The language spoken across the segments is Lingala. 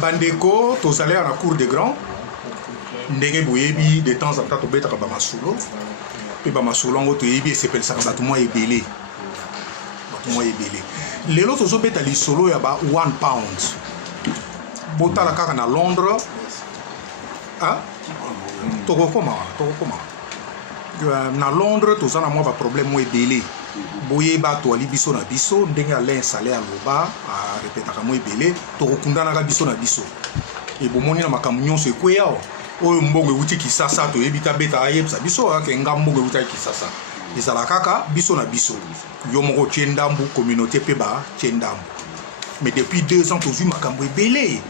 Bandeko, tu allais à la cour des grands. Ndenge boyebi de temps en temps to beta ka ba masulo. Pe ba masulo ngo to yebi s'appelle ça ba tout moi ebelé. Ba tout moi ebelé. Lelo to zo beta li solo ya ba 1 pound. Bota la kaka na Londres. Ah? Toko koma. Na Londres to zana moi ba problème moi ebelé. Boye ba to ali biso na biso ndenge ala installé à loba a répéta ka moi ebelé to kundana ka biso na biso. E bomoni na makamnyo se kweya. Oyo mbongo uti kisasa to ebita beta ayebsa biso ke ngambo uti kisasa ezala kaka biso na biso yo moko tiendambu communauté pe ba tiendambu mais depuis 2 ans tozu makambo ebele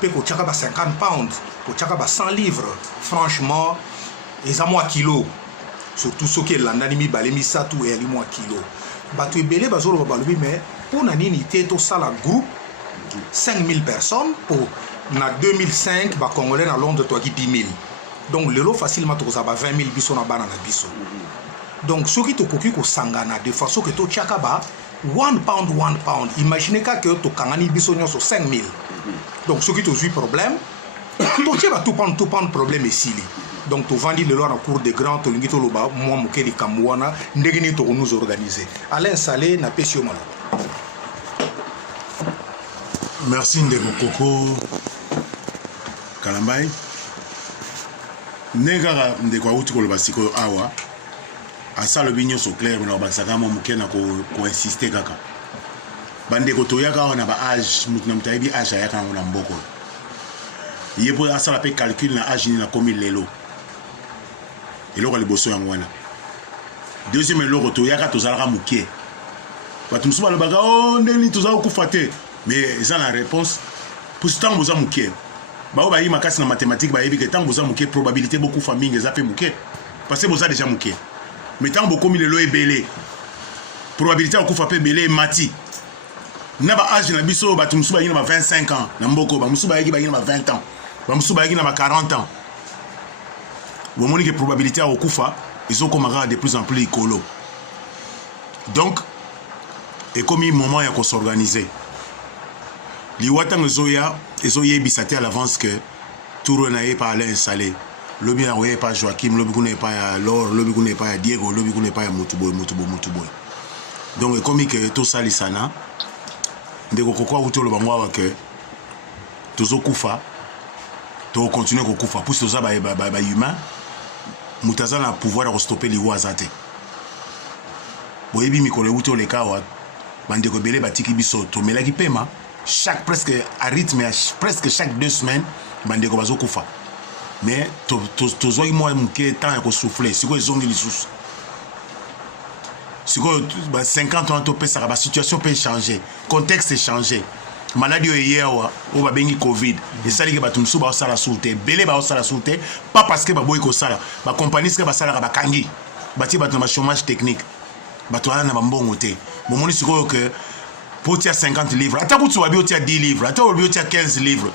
pe ko tchaka ba 50 pounds ko tchaka ba 100 livres franchement eza mo kilo surtout ce qui landani mi balemi satu e ali mo kilo bato ebele bazolo balobi mais pour na nini te to sala groupe 5000 personnes pour na 2005 ba congolais na Londres to ki 10 000 donc lelo facilement to za ba 20 000 biso na bana na biso donc soki to koki ko sangana de façon que to tchaka ba 1 pound imaginez que to kangani biso nyoso 5 000 donc soki to zui problème to tcheba tout pound problème ici donc to vandi lelo na cour des grands to lingi to loba moi mokeli kamwana ndenge ni to nous organiser Alain Salé na pesio malo. Merci Ndeko Koko Kalambai. Nengara Ndeko Auti Koloba Siko Awa. Asalo binyo so clair na basaka mo mukena ko insister kaka. Bandeko toyaka wana ba âge mutuna mutaibi âge yaka na mboko. Yepo asala pe calcul na âge ni na komi lelo. Eloko liboso yango wana. Deuxième eloko toyaka tozalaka mukie. Batu musuba le baga oh ndeni tozala kufate. Mais ça la réponse pour ce temps vous a mouké ba ba yi makasi na mathématique ba yebi que tant vous a mouké probabilité beaucoup famille les a fait mouké parce que vous a déjà mouké mais tant beaucoup mi le lo ebelé probabilité ko fa pe belé mati na ba âge na biso ba tumsuba yi na 25 ans na mboko ba musuba yi ba yi na 20 ans ba musuba yi na 40 ans vous montrez que probabilité au kufa ils ont commencé de plus en plus écolo donc et comme il moment ya ko s'organiser Liwata Nzoya, Ezoye Bisate à l'avance que tout n'est pas Alain Salé. Lobby n'est pas Joachim, lobby n'est pas Laure, lobby n'est pas Diego, lobby n'est pas Mutuboy. Donc, comme que tout ça, Lissana, de Kokoko ou tout le bangoua que tout Koufa, tout continue à Koufa, pour tout ça, humain, Moutaza a pouvoir de stopper les Ouazate. Boyebi Mikole ou tout les cas, Bandeko Bele Batiki Bisoto, mais là qui paiement. Presque à rythme presque chaque 2 semaines bandeko bazo kufa mais to zoi moi mke temps ko souffler siko zongi lisusu siko 50 ans to pesa ba situation peut changer contexte est changé maladie yewa o ba bengi covid et ça li ba tumsu ba sala souté belé ba sala souté pas parce que ba boy ko sala ba compagnie que ba sala ba kangi ba ti ba na chômage technique ba to ana ba mbongo te bo moni siko que pour 50 livres, attends pour tu vas bien 10 livres, attends pour bien 15 livres.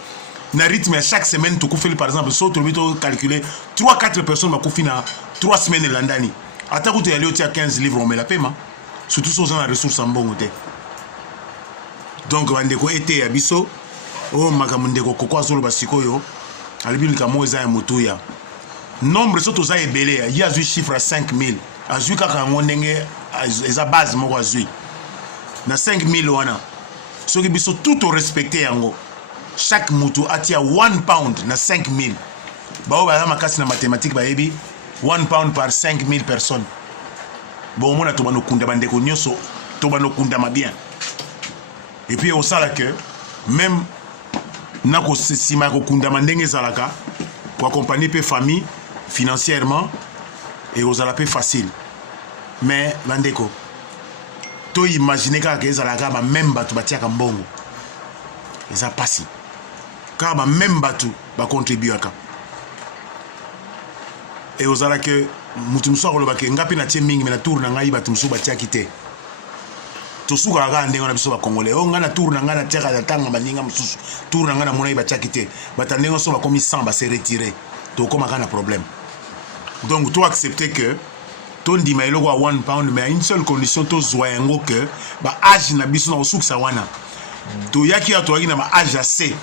Na rythme chaque semaine tu coufles par exemple, sauf tu vas calculer 3-4 personnes va coufler na 3 semaines landani. Attends pour tu aller au 15 livres on met la paiement. Surtout si on a les ressources en bon côté. Donc bandeko été abiso o makamundeko kokwa solo basiko yo. Alibili kamo eza ya mutuya. Nombre surtout za ebele, il y a du chiffre à 5000. Azui kaka ngondenge eza base moko azui. Na 5000 wana soki biso tout au respecté yango chaque mutu atia 1 pound na 5000 bao ba makasi na mathématique ba yebi 1 pound par 5000 personnes bon mona to banokunda bandeko nyoso to banokunda ma bien et puis au sala que même nako sima ko kunda mandenge zalaka pour accompagner pe famille financièrement et aux ala pe facile mais bandeko to imaginer ka ezalaka ba même batu batiaka mbongo eza pasi ka ba même batu ba contribuer ka et ozala que mutu muso akoloba ke ngapi na tie mingi me na tour na ngai batu muso batiaki te to suka ka ndenge na biso ba congolais o ngana tour na ngana tiaka da tanga baninga mususu tour na ngana mona batiaki te batandengo so ba komi 100 ba se retirer to koma kana problème donc to accepter que tondima eloko ya 1 pound mais à une seule condition tozwa yango que ba âge na biso na kosukisa wana toyaki ya toyaki na ba âge ya c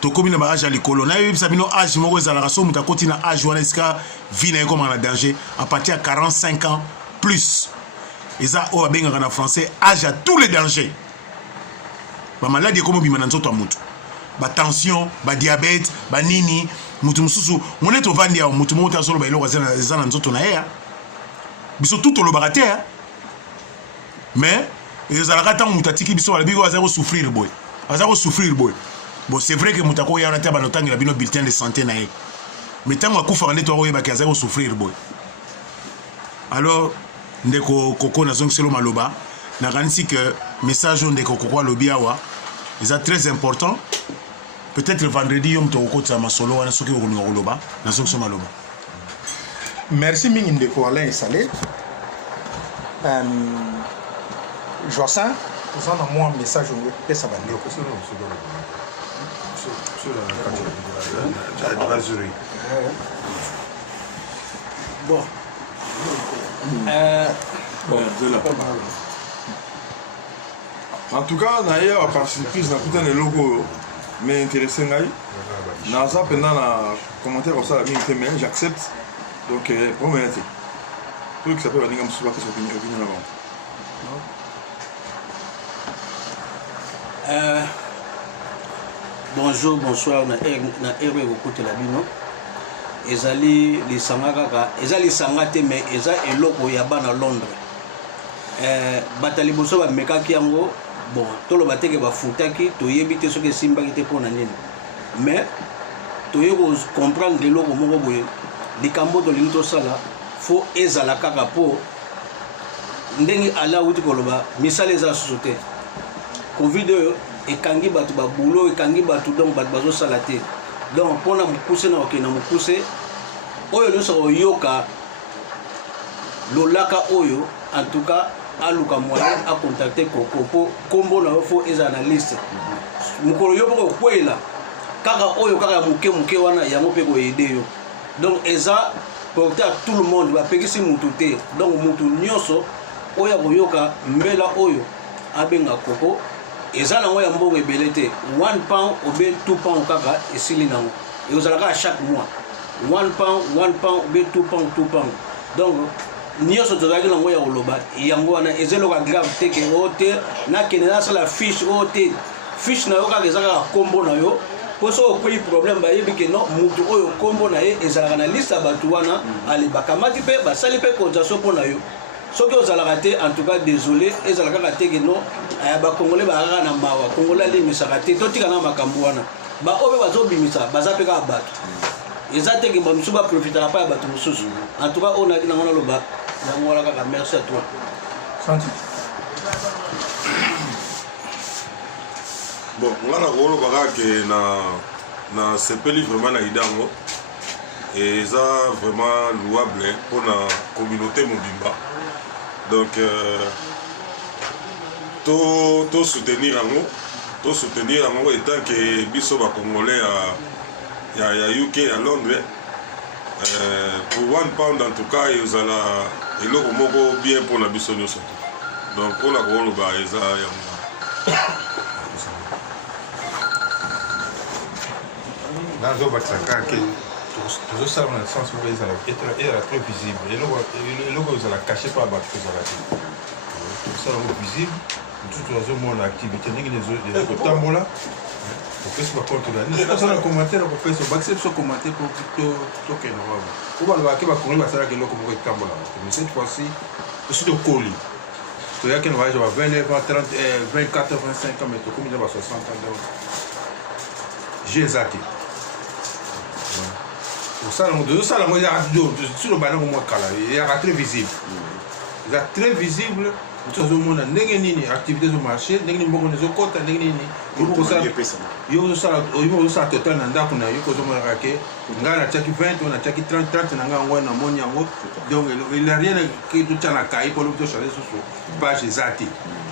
tokomi na ba âge ya likolo nayebisa bino âge moko ezalaka so moto akoti na âge wana esika vie na ye komaka na danger à partir ya 45 ans plus eza oyo babengaka na français âge à tous les dangers bamaladi ekoma obima na nzoto ya motu batension badiabete banini mutu mosusu mone tovandi awa mutu moko te azoloba eloko eza na nzoto na ye biso tu tolobaka te mais ezalaka ntango mutu atiki biso balobi oyo aza kosouffrir boye bon c'est vrai que mutu akoya wana te bana otangela bino bulletin de santé na ye mais ntango akufaka nde toakoyebaki aza kosouffrir boye alors ndeko koko nazongiselo maloba nakanisi que message oyo ndeko koko alobi awa eza très important. Peut-être le vendredi, yom to okotsa masolo wana soki okolinga koloba nazongiselo maloba. Merci mingi ndeko Alain Esale. Joassin, toza na mwa message oyo pesa bandeko. Bon. En tout cas, na hier par surprise na kuta le logo mais intéressé ngai. Naza pendant la commentaire au ça la mais j'accepte. Donc premier été. Tout qui s'appelle Ningam Souba que c'est opinion avant. Bonjour, bonsoir na erwe kokote la bino. Ezali les sangaka, ezali sangate mais eza eloko ya bana Londres. Batali boso ba mekaki yango bon tolo bateke ba futaki to yebite soki simba kite pona nini. Mais to yeko comprendre eloko moko boye likambo to linto sala fo ezala kaka po ndenge ala uti koloba misale za société. Covid ekangi batu ba boulot ekangi batu donc batu bazo sala te. Donc pona mukuse na okena mukuse oyo loso yoka lolaka oyo en tout cas aluka moyen a contacter Koko kombo na fo eza analyste mukolo yo poko kwela kaka oyo kaka muke wana yango pe ko aider yo donc eza porter à tout le monde ba pekisi mutu te donc mutu nyoso oya koyoka mbela oyo abenga Koko eza nango ya mbongo ebele te 1 pound obe 2 pound kaka esili nango et ozalaka à chaque mois 1 pound obe 2 pound donc nyoso tozalaki nango ya koloba yango wana ezeloka grave te ke o te nakende nasala fiche o te fiche na yo kaka eza kaka kombo na yo po so okwei problème bayebi ke non mutu oyo kombo na ye ezalaka na liste ya bato wana ale bakamati mpe basali mpe cotisation mpo na yo soki ozalaka te en tout cas désolé ezalaka kaka te ke non bakongole bakaka na mawa kongole alimisaka te totika na makambo wana baoyo mpe bazobimisa baza mpe kaka bato eza te ke bamosusu baprofitaka mpa ya bato mosusu en tout cas oyo naki nango naloba yango wana kaka merci à toi Santi. Bon, nga na koloba kaka na sepeli vraiment na idango et eza vraiment louable pour la communauté mobimba. Donc to soutenir yango étant que biso ba congolais ya UK à Londres pour 1 pound en tout cas ezala eloko moko bien pour la biso nyonso. Donc on a koloba eza yango. Dans le toujours ça dans le sens où il est très visible. Et le logo est caché par la tout ça est visible. Tout le monde a activité. Les autres tambours là. Pour que ce soit contrôlé. Nous faisons un commentaire pour faire ce bac, ce commentaire pour tout que nous avons. Pour voir que va courir ça que logo pour tambour là. Mais cette fois-ci, c'est de colis. Tu vois qu'il va y avoir 29, 30, 24, 25 ans, mais tout comme il y a 60 ans. J'ai zappé. Ça, sur le ballon, il est très visible. Il est très visible. Tout le monde a une activité sur le marché, il y a une côte, il y a une ça total nanda kuna yuko zomo rake ngana chaki 20 on a chaki 30 nanga ngwana monya ngo donc il a rien qui tout na kai pour le changer sur page zati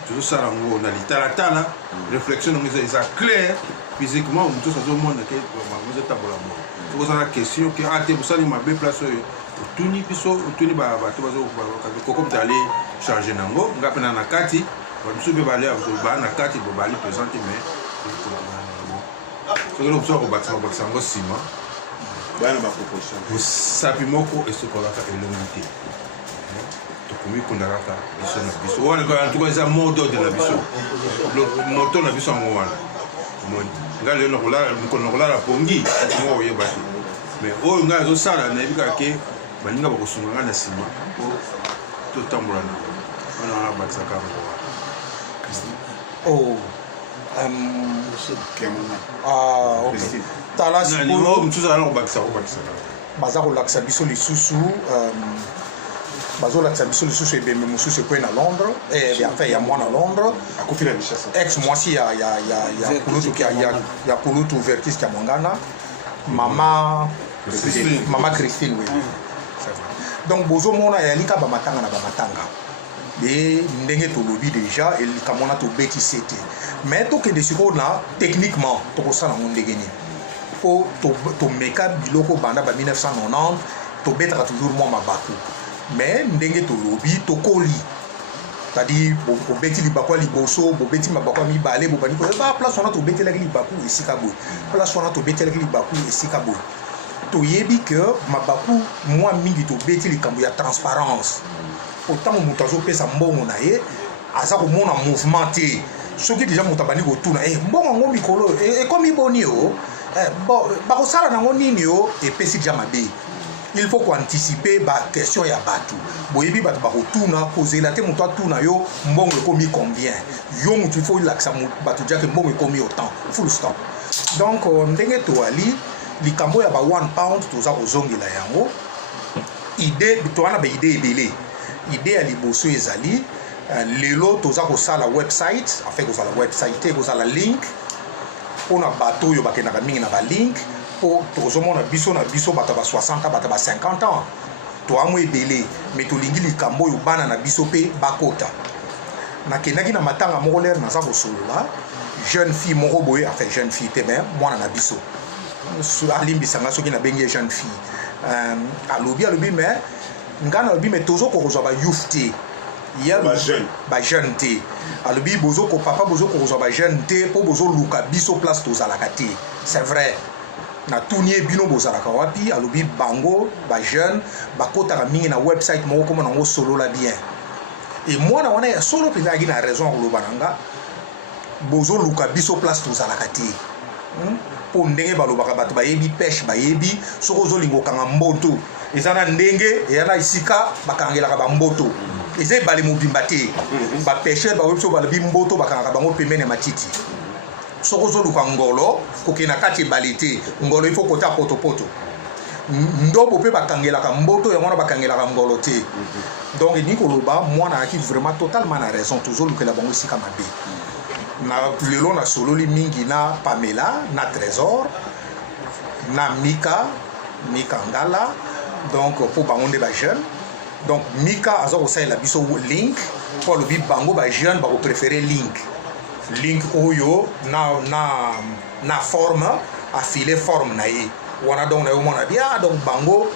tout ça ngo na litaratana réflexion ngo ça clair physiquement tout ça zomo na ke mo zeta bola mo tout ça la question que a te busali ma be place otuni biso otuni bato koko moto ali charge nango nga mpe na kati biso mpe bale baa na kati bali présente mais soki eloko biso bakobakisa yango nsima osapi moko esokolaka elongi te tokomi kunda kaka biso na biso wana antuka eza mot d'ordre na biso moto na biso yango wana omoni nga lelo nakolala pongi moko oyeba te mais oyo ngai azosala nayebi kaka ke baninga bakosunga ngai na nsima po totambola na wana wana bakisaka yango tala sikolo mosusu ala kobakisa baza kolakisa biso lisusu bazolakisa biso lisusu ebembe mosusu ekwe na Londres enfin ya mwana Londres ex mwasi ya kulutu vertis ya mwangana mama Christine oui. Donc bozomona yalika bamatanga na bamatanga et ndenge tolobi déjà elikamona tobekisi te mais tokende sikoyo na techniquement tokosala ngo ndenge nini po tomeka biloko banda ba 1990 tobetaka toujours mwa mabaku mais ndenge tolobi tokoli c'est-à-dire bobeti libaku ya liboso bobeti mabaku ya mibale bobandi koyeba place wana tobetelaki libaku esika boye place wana tobetelaki libaku esika boye toyebi ke mabaku mwa mingi tobeti likambo ya transparence otango moto azopesa mbongo na ye aza komona mouvement te soki deja moto abandi kotuna mbongo yango mikolo ekomi boni o bakosala nango nini o epesi deja mabe il faut koanticiper baquestion ya bato boyebi bato bakotuna kozela te moto atuna yo mbongo ekomi combien yo moto il faut ilakisa bato diake mbongo ekomi autant full stop donc ndenge toali likambo ya ba 1 pound toza kozongela yango ide towana ba ide ebele ide ya liboso ezali lelo toza kosala website afin kozala website te kozala link mpona bato oyo bakendaka mingi na balink mpo tozomona biso na biso bato ba 60 bato ba 50 ans toamo ebele me tolingi likambo oyo bana na biso mpe bakota nakendaki na matanga moko lere naza kosolola jeune fille moko boye enfin jeune fille te me mwana na biso alimbisanga soki nabengi ye jeune fille alobi me nga nalobi me tozokokozwa bayouth te bajeune te alobi papa bozokokozwa bajeune te mpo bozoluka biso place tozalaka te c'est vrai natuni ye bino bozalaka wapi alobi bango bajeune bakotaka mingi na website moko koma nango solola bien e mwana wana ya solo mpenza yaki na raison ya koloba na nga bozoluka biso place tozalaka te mpo ndenge balobaka bato bayebi peshe bayebi soki ozolinga okanga mboto eza na ndenge eya na esika bakangelaka bamboto eza ebale mobimba te bapesher bawebi so balobi mboto bakangaka bango pembeni ya matiti soki ozoluka ngolo kokende na kati ebale te ngolo ifo kota ya potopoto ndobo mpe bakangelaka mboto yango wana bakangelaka ngolo te donc elingi koloba mwana ayaki vraiment totalement na raison tozolukela bango esika mabe na lelo nasololi mingi na Pamela na Trésor na Mika Ngala donc pour bango nde bajeune donc Mika aza kosalela biso link mpo alobi bango bajeune bakopréféré link oyo na forme afile forme na ye wana donc na yo mona bia donc bango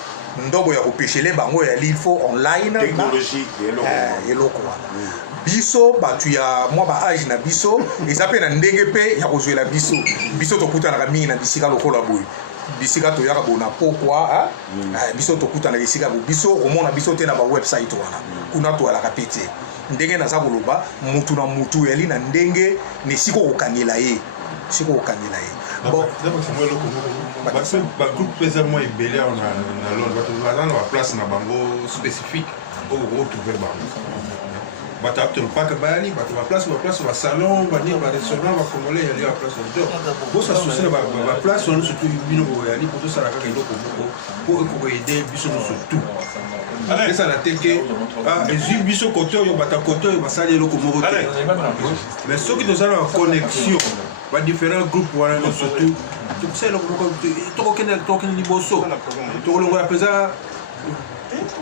ndobo ya kopeshele bango ya il faut online technologie eloko wana biso bato ya mwa baage na biso eza mpe na ndenge mpe ya kozwela biso tokutanaka mingi na bisika lokola boye bisika toyaka bona pokwa biso tokutanaka esika bo biso omona biso te na bawebsite wana kuna toalaka mpe te ndenge naza koloba mutu na mutu yali na ndenge na esika okokangela ye bagroupe mpe eza mwa ebele awa na Londres bato baza na baplace na bango spécifique oyo okotrouve bango bato aptolopaka bayali bato baplace basalon banir barestaurant bacongolais yali baplace donc bosasusi na baplace wana surtout bino boyali po tosala kaka eloko moko po ekokoede biso nyonso tout esala te ke ezwi biso kote oyo bata kote oyo basali eloko moko te mais soki tozala baconnexion badifférent groupe wana nyonso tout tokosala eloko moko tokokende liboso tokolongola mpenza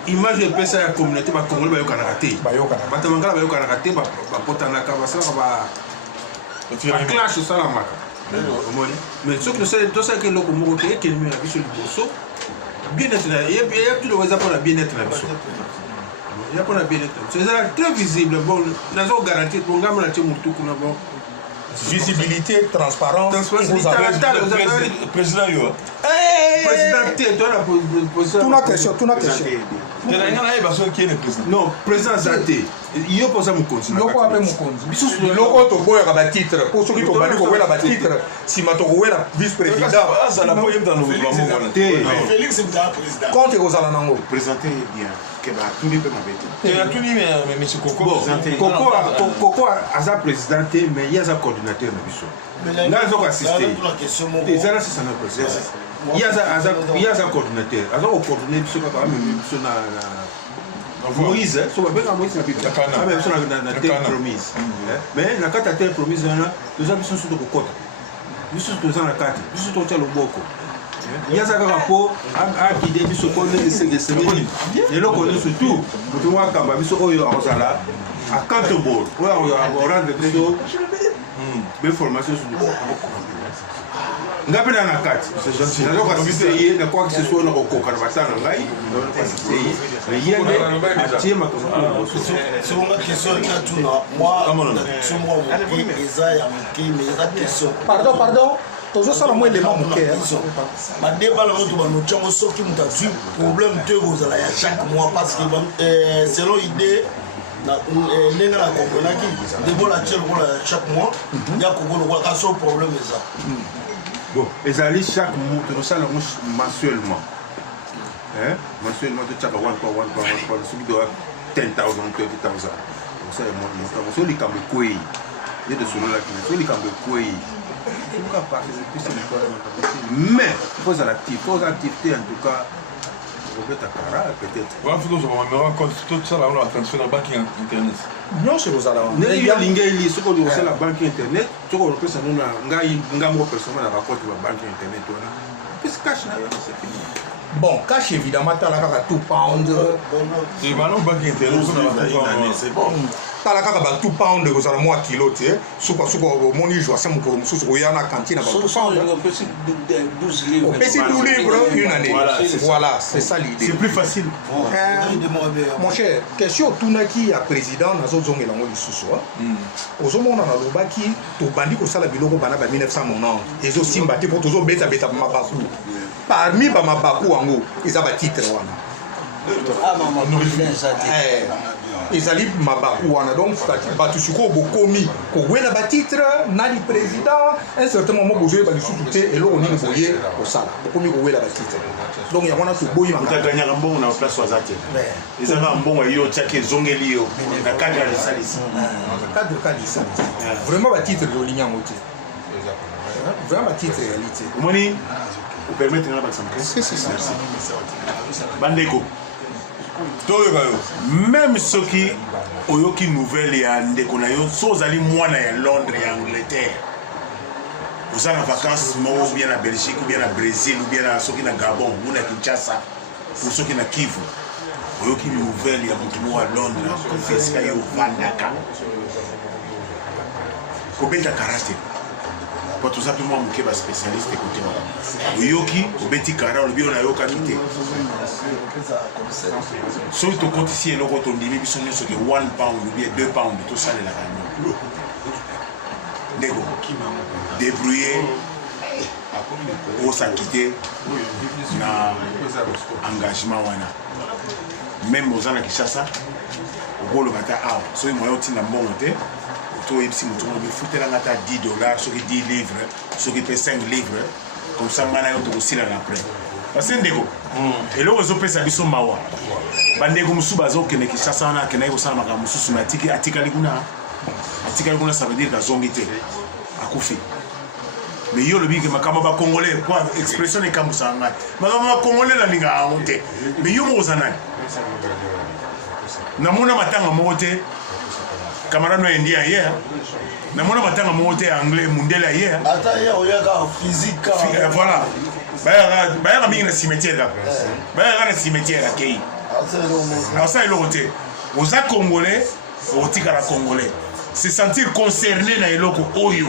image epesa ya communauté bakongole bayokanaka te bato bangala bayokanaka te bapotanaka basalaka baclash osalamaka omoni mais soki tosalaki eloko moko te ekelemi na biso liboso bien-être il y a tout le raison pour la bien-être là biso il y a pour la bien-être c'est très visible bon nous avons garanti pour ngam na temu tuku na bon visibilité, transparence. Vous avez président yo. Président Tout na question. Non, président Zate. Yo posa mukonzi. Loko ape mukonzi. Biso loko to boya ka ba titre. Pour ceux qui to bali ko wela ba titre, si ma to wela vice président. Ça la poème dans nos Félix est président. Compte ozala nango. Présenter bien. Keba tuni pe mabete. Tu as tout dit mais monsieur Coco. Coco aza président mais il y a un coordinateur na biso. Nga zo assister. Ezala c'est ça na président. Il y a un coordinateur. Aza ko coordonner biso ka ba même biso na Moïse, so ba ka Moïse na biso. Ah mais biso na terre promise. Mais na kata terre promise na toza biso so ko kota. Biso toza na kati. Biso to tia loboko. Yaza kaka po akide biso kone esengesengeli eloko nyonso tu moto wakamba biso oyo akozala accountable oyo orendre biso beformation nga mpe na kati nazoka asiste ye na quoi que ce soit na kokoka na bata na ngai asiste ye ye nde atie makambo seconde question ekatuna moi natumwa moke eza ya moke mais eza question Pardon. tozosala mwa élément moke badeba nango to banotiango soki moto azwi problème te ekozala ya chaque mois parce que selon idée ndenge na comprenaki debola tie lokola ya chaque mois ya koko lokola kasi o problème eza bon ezali chaque mois tozosala yango mensuellement mensuellement totiaka 1 soki toa 10,000 20,000 osala motango so likambo ekwei ye de sololaki so likambo ekwei mais il faut être actif, en tout cas, peut-être à Cara, peut-être. On va faire tout ça là, on va transférer la banque internet. Non, c'est aux alarmes. Il y a l'ingénieur, ce qu'on doit faire la banque internet, ce qu'on peut faire, on a une personne à raconter la banque internet. Qu'est-ce que cash là, c'est fini. Bon, cash évidemment, tu as la 2 pounds. C'est maintenant banque internet, c'est bon. Tala kaka ba 2 pounds de kozala mwa kilo te suko moni joa sa mukolo mususu ko yana cantine ba 2 pounds on peut 12 livres. On peut 12 livres une année. Voilà, c'est ça l'idée. C'est plus facile. Mon cher, question tunaki ya président nazo zongela ngo lisusu. Ozomona na lobaki to bandi ko sala biloko bana ba 1990. Ezo simba te po tozo beta mabaku. Parmi ba mabaku wango, eza ba titre wana. Ah maman, nous ça. ezali mabaku wana donc bato sikoyo bokomi kowela batitre nani président un certain moment bozoyeba lisusu te eloko nini boye kosala bokomi kowela batitre donc yango wana toboyi otaganyaka mbongo na place waza te ezalaka mbongo yo otiaki ezongeli yo na cadre ya lisalisi cadre ka lisalisi vraiment batitre ezolingi yango te vraiment batitre eyali te omoni opermettre nga bakisa bandeko même soki oyoki nouvelle ya ndeko na yo so ozali mwana ya Londres ya Angleterre oza na vacances moko ou bien na Belgique ou bien na Brésil ou bien na soki na Gabon ou na Kinshasa ou soki na Kivu oyoki nouvelle ya moto moko ya Londres esika yo ovandaka kobeta karate po toza mpe mwa moke baspécialiste kote wana oyoki obeti kara olobi oyo nayokaki te soki tokotisi eloko tondimi biso nyonso ke 1 pound ou bien 2 pound tosalelaka nini ndeko débrouiller osaki te na engagement wana même oza na Kinshasa okoloba ta awa soki moya otinda mbongo te toyebisi moto ngo bifutelanga ata $10 soki 10 livres soki mpe 5 livres comme ça ngana yo tokosilana après parce ndeko eloko ezopesa biso mawa bandeko mosusu bazokende Kinshasa wana akendaki kosala makambo mosusu me atikali kuna ça veut dire kazongi te akufi mais yo lobi ke makambo bakongolais po expression ekambusaka ngai makambo bakongolais nalingaka yango te mais yo moko oza nani namona matanga moko te camarade no indien hier namona matanga moko te anglais mundele hier ata hier oyaka physique voilà bayaka mingi na cimetière kaka bayaka na cimetière akei asa eloko te oza congolais otikala congolais se sentir concerné na eloko oyo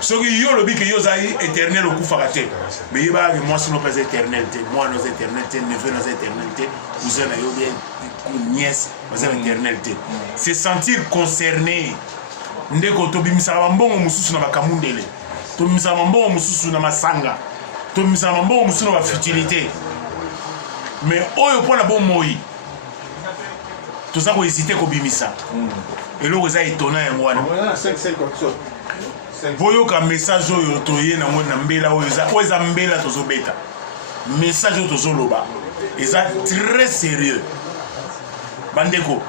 soki yo lobi ke yo ozali éternel okufaka te mais yebaka ke mwasi no mpe aza éternel te mwana oza éternel te neveu naza éternel te cousin na yo bien nièce baza éternel te se sentir concerné ndeko tobimisaka bambongo mosusu na bakamundele tobimisaka bambongo mosusu na masanga tobimisaka bambongo mosusu na bafutilité mais oyo mpo na bomoi toza kohésite kobimisa eloko eza étonnant yango wana boyoka message oyo toye nango na mbela oyo eza mbela tozobeta message oyo tozoloba eza très sérieux bandeko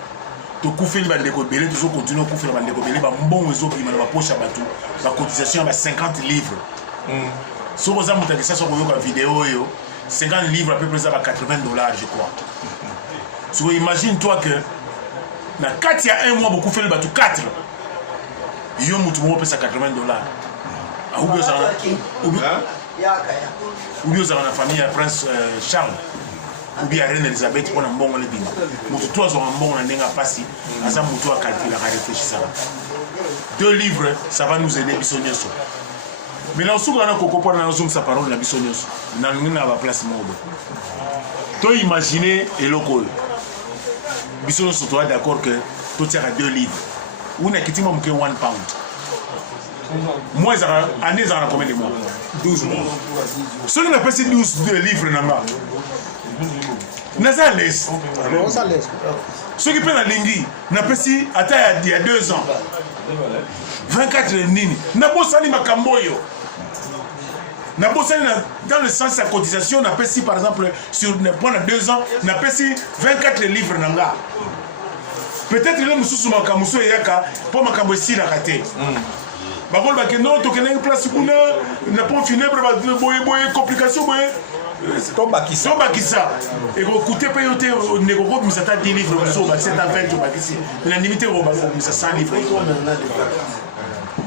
tokufeli bandeko ebele tozokontinue okufela bandeko ebele bambongo ezobima na baposhe ya bato bacotisation ya ba 50 livres soki oza moto akesa soki oyoka video oyo 50 livres à peu près eza ba $80 je crois soki imagine toi que na kati ya un mois bokufeli bato 4 yo mutu moko opesa $80 ubi ozala na famille ya prince Charles ubi ya reine Elisabeth mpona mbongo lebima mutu to azwaka mbongo na ndenge apasi aza mutu akalkulaka réfléchisaka 2 livres ça va nous aider biso nyonso mais na osuka na koko mpona nazongisa parole na biso nyonso nanongi na baplace moko boye to imagine eloko oyo biso nyonso toa d'accord que totiaka 2 livres una kiti mwa moke 1 pound moi année ezaka na combien de mois 12 mois soki napesi 12 livres na nga naza lese soki mpe nalingi napesi ata ya 2 ans 24 nini nabosani makambo oyo nabosani dans le sens ya cotisation napesi par exemple sur pendant 2 ans napesi 24 livres na nga peut-être le mosusu makambo so eyaka mpo makambo esilaka te bakolo bakende tokendaki place kuna na pont funèbre boye complication boye tobakisa ekokute mpe yo te ndeko kobimisa ata 10 livres mosusu obakisi ata 20 obakisi na ndimi te obimisa 100 livres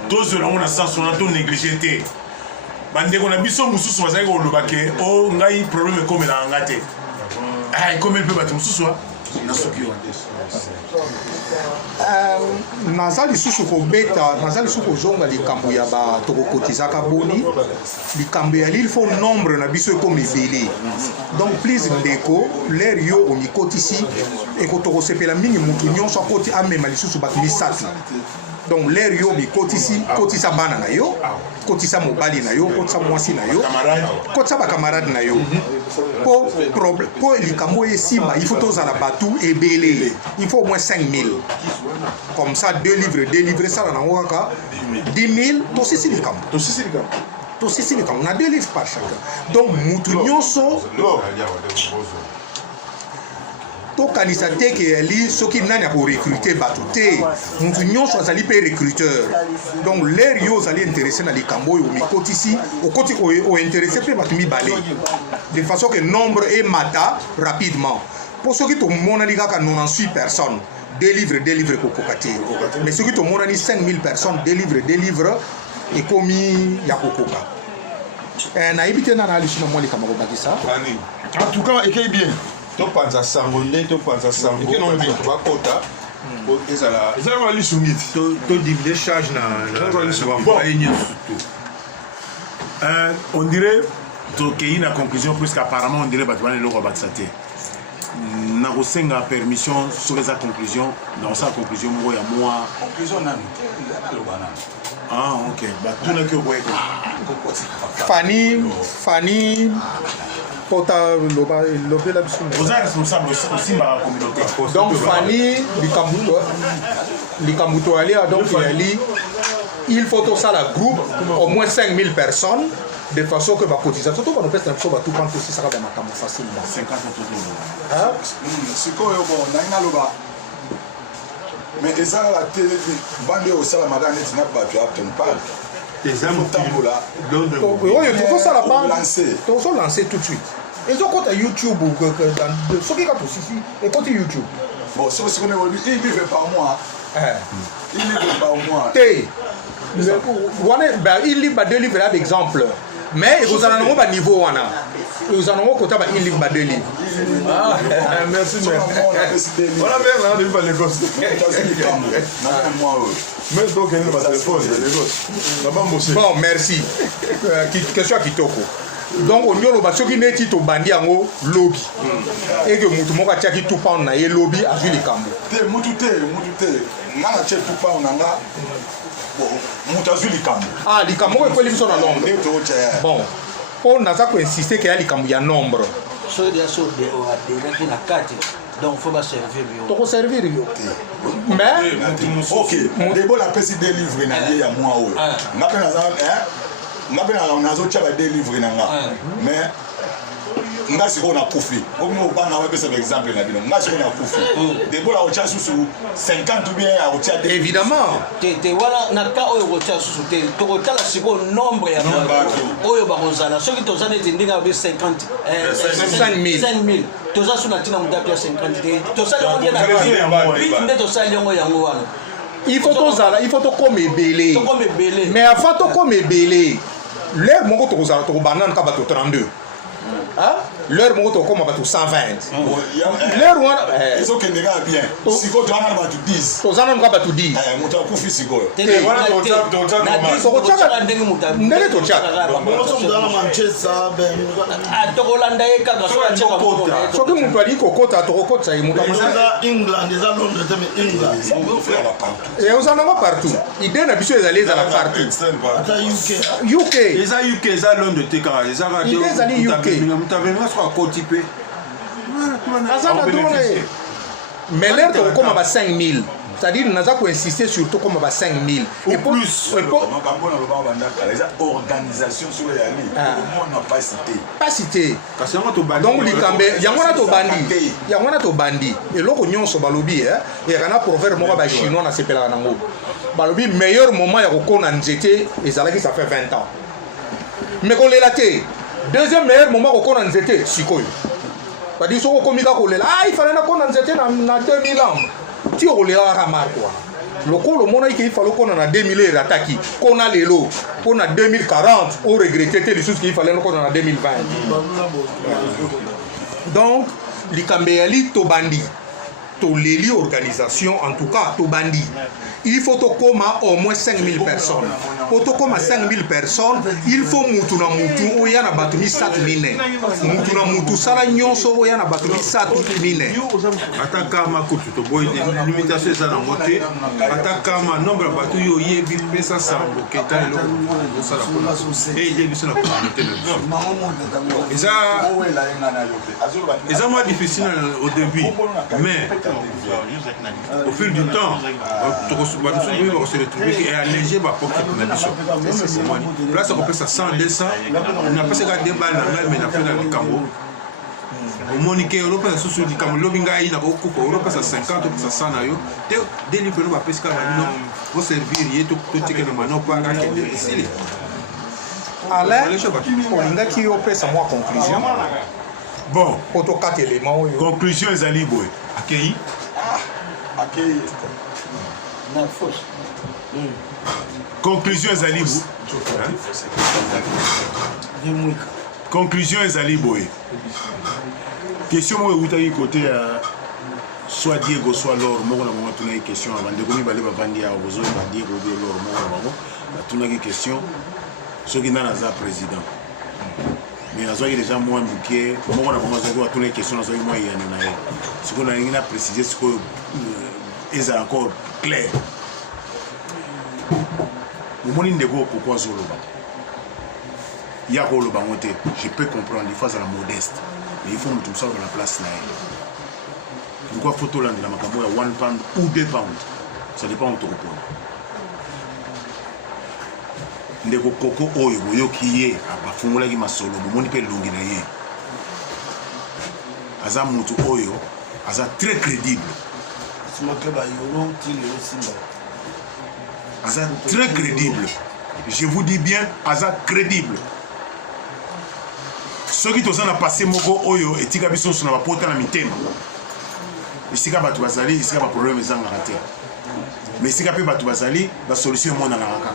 tozela ngo na sens wana to néglige te bandeko na biso mosusu bazali koloba ke o ngai problème ekomelaka nga te ekomeli mpe bato mosusu na soki yo naza lisusu kobeta naza lisusu kozonga likambo ya bato kokotizaka boni likambo ya lili fo nombre na biso ekomi ebele donc plus ndeko lere yo omikotisi ekotokosepela mingi mutu nyonso akoti amema lisusu bato misatu donc lere yo omikotisi kotisa bana na yo kotisa mobali na yo kotisa mwasi na yo kotisa bakamarade na yo po likambo esimba il faut tozala batu ebele il faut au moins 5000 comme ça 2 livres sala nango kaka 10 000 tosisi likambo na 2 livres par chacun donc mutu nyonso tokanisa te ke yali soki nani akorecrute bato te mutu nyonso azali mpe recruteur donc lere yo ozali intéressé na likambo oyo omikotisi okoti ointéressé mpe bato mibale de façon que nombre emata rapidement mpo soki tomonani kaka 98 personnes 2 livres kokoka te mais soki tomonani 5000 personnes 2 livres ekomi ya kokoka nayebi te nana alisi na mwa likambo kobakisa en tout cas ekei bien topanza sango nde topanza sango bakota ezala balisungi ti todimile charge na on dirait tokei na conclusion puisque apparemment on dirait bato bana eloko bakisa te nakosenga permission soki eza conclusion nakosala conclusion moko ya mwa ok batunaki okoyeko Fanny pota lobela biso oza responsable osimbaka communauté donc Fanny likambuto alia donc yali il faut tosala groupe au moins 5000 personnes de façon que bacotisation to banopesa na biso bato quand tosisaka ba makambo facilement 50 sikoyo bo nangi naloba mais ezala te bande osalamaka neti na bato ya temple ezamotambola oyo tozosala tozolancer tout de suite ezokota YouTube soki ka tosisi ekoti YouTube bon soki sikone olobi il livre par mois te wana il livre ba 2 livres par exemple mais ekozala nango ba niveau wana ekozala nango kota ba il livre ba 2 livres Merci, mais. On a bien là, depuis Lagos. Mais donc, il va téléphone, Lagos. Bon, merci. Question à Kitoko. Donc, on y a ceux qui n'est pas bandi en lobby. Et que Moutou Moka Tchaki tout pas on a lobby à Jules Kambo. Moutouté. Nana Tchaki tout pas on a. Moutazu Likambo. Ah, Likambo est quoi l'émission à l'ombre? Bon, on a ça pour insister qu'il y a Likambo, il y a nombre. Ceux qui sont déjà na kati, donc faut pas servir. Tu servir mais ok, d'abord la pesi délivrer na ya moi o. Ngapena nazo tchaba délivrer na nga. Mais nga siko na kufi. Omo bana wa pesa exemple na bino. Nga siko na kufi. D'abord la ocha susu 50 ou bien a ocha évidemment. Te wala na ka oyo ocha susu te to kotala siko nombre ya oyo ba kozala. Ceux qui tozana ndinga ba 50 5000. Toza suna tina mudapi ya 50 te. Tosala on na vite nde tosala yango wana. Il faut to comme belé. Mais avant to comme belé. L'air mon to kozala to banane ka bato 32. Hein? L'heure mon to comme bato 120. L'heure wana ils ont que bien. Si ko to ana bato 10. To zana ka bato 10. Muta kufi siko. Voilà to ndenge to chat. Tokolanda ye kaka soki mutu ali kokota tokokotisa ye mutu England eza Londres te mais England oza nango partout idée na biso ezali ezala partout ata UK eza UK eza Londres te kaka eza idée ezali UK mutu avenga soki akoti mpe aza na drone mais l'air tokokoma ba 5000 c'est-à-dire nous avons insisté surtout comme 5000 et plus organisation sur les alliés on n'a pas cité donc likambe yangona to bandi eloko nyonso balobi et kana proverbe moko ba chinois na sepela nango balobi meilleur moment ya kokona nzete ezalaki ça fait 20 ans mais kolela te deuxième meilleur moment kokona nzete sikoyo badi soko komika kolela il fallait na kona nzete na 2000 ans ti okolela kaka marque wana lokolo omonaki ke ifale okona na 2000 erataki kona lelo mpo na 2040 oregrete te lisusu ke ifale okona na 2020 donc likambo eyali tobandi toleli organisation en tout cas tobandi il faut tokoma au moins 5000 personnes po tokoma 5000 personnes il faut mutu na mutu oya na bato misatu mine mutu na mutu sala nyonso oya na bato misatu mine ata kama kutu toboyi limitation eza nango te ata kama nombre ya bato oyo oyebi mpesa sango keta eloko osala mpona eyede biso na communauté na biso eza mwa difficile au début mais au fil du temps bato soki oyo bakose retrouve ke allégé bapocket na biso place akopesa 100 200 napesaka 2 bale na ngai me nafe na likambo omoni ke olopesa susu likambo lobi ngai nakokufa olopesa 50 opesa 100 na yo te délivre no bapesi kaka bino oservir ye totike na manopa akende esili alain olingaki opesa mwa conclusion bon po tokata élément oyo conclusion ezali boye akei conclusion ezali conclusion ezali boye question moko eutaki kote ya soit Diego soit Lor moko na bango atunaki question ya bandeko mibale bavandi awa bozoyeba Diego bie Lor moko na bango batunaki question soki nani aza président mais nazwaki déjà mwa moke moko na bango azwaki batunaki question nazwaki mwa eyano na ye sikoyo nalingi na préciser sikoyo ezala encore clair omoni ndeko okoko azoloba ya koloba ngo te je peux comprendre il faut azala modeste mais il faut moto mosala na place na ye pourquoi faut tolandela makambo ya 1 pound ou 2 pound ça dépend moto kopona ndeko koko oyo boyoki ye bafungolaki masolo bomoni mpe elongi na ye aza moto oyo aza très crédible aza très crédible je vous dis bien aza crédible soki toza na passé moko oyo etika biso nyonso na bapota na mitema esika bato bazali esika baproblème ezangaka te mais esika mpe bato bazali basolution emonanaka kaka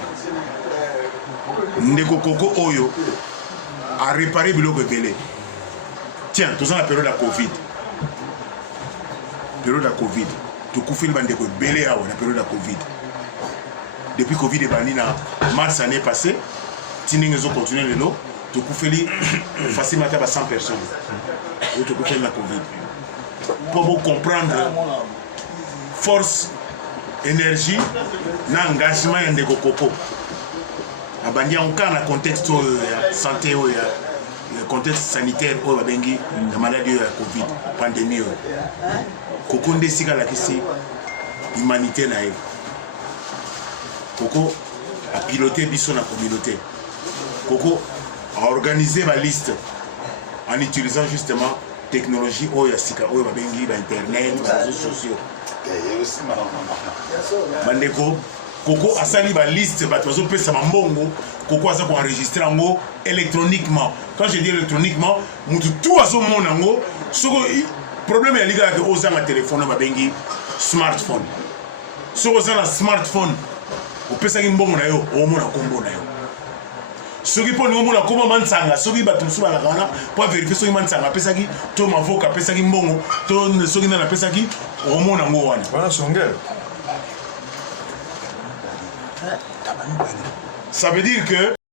ndeko koko oyo arépare biloko ebele tiens toza na période ya covid tokufeli bandeko ebele awa na période ya covid depuis covid ebandi na mars année passée ti ndenge ezocontinue lelo tokufeli facilement ata ba 100 personnes oyo tokufeli na covid mpo bocomprendre force énergie na engagement ya ndeko koko abandi yango kaka na contexte oyo ya santé oyo ya contexte sanitaire oyo babengi ya maladie oyo ya covid pandémie oyo koko nde esika alakisi humanité na ye koko apilote biso na communauté koko aorganize baliste en utilisant justement technologie oyo ya sika oyo babengi bainternet baréseaux sociaux bandeko koko asali baliste bato bazopesa bambongo koko aza koenregistre yango électroniquement. Quand je dis électroniquement mutu tout azomona yango soki problème ya liga yake ozanga telefone babengi smartphone soki oza na smartphone opesaki mbongo na yo omona kombo na yo soki mpo ningo mona kombo mansanga soki bato mosusu balaka wana mpo avérifie soki mansanga apesaki to mavoka apesaki mbongo to soki nani apesaki omona yango wana wana songel. Ça veut dire que